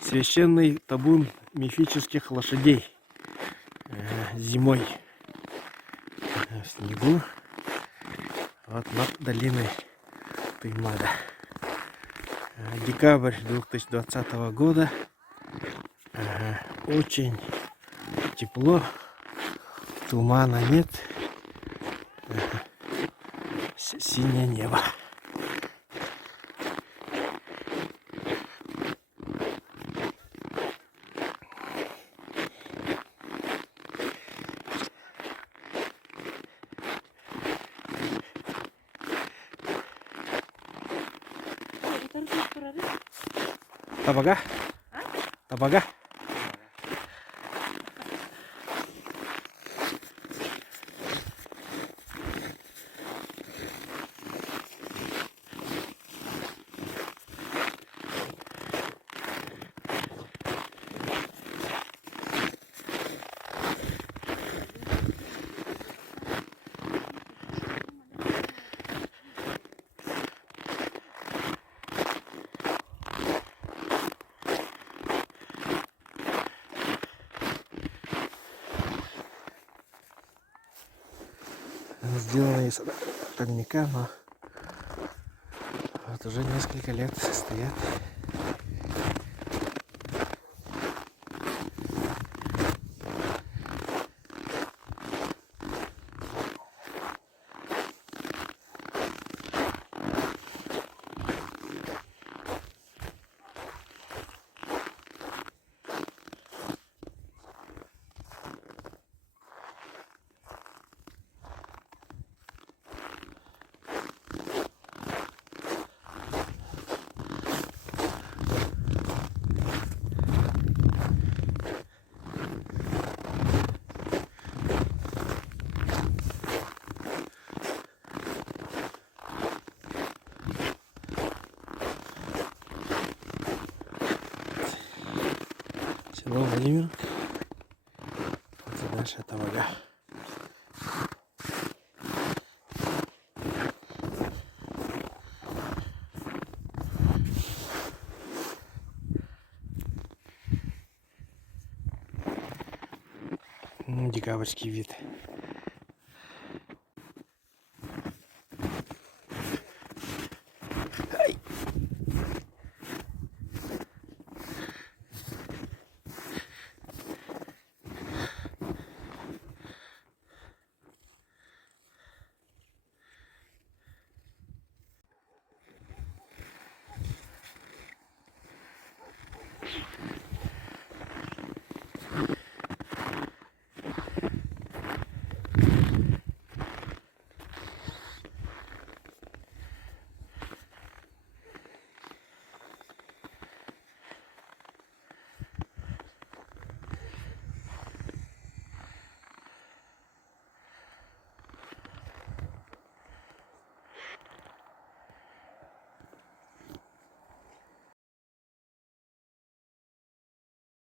Священный табун мифических лошадей зимой в снегу вот над долиной Туймада. Декабрь 2020 года. Очень тепло, тумана нет, синее небо. Табага? Табага? Сделаны из родника, но вот уже несколько лет стоят. Село Владимир. Это наша Табага. Декабрьский вид.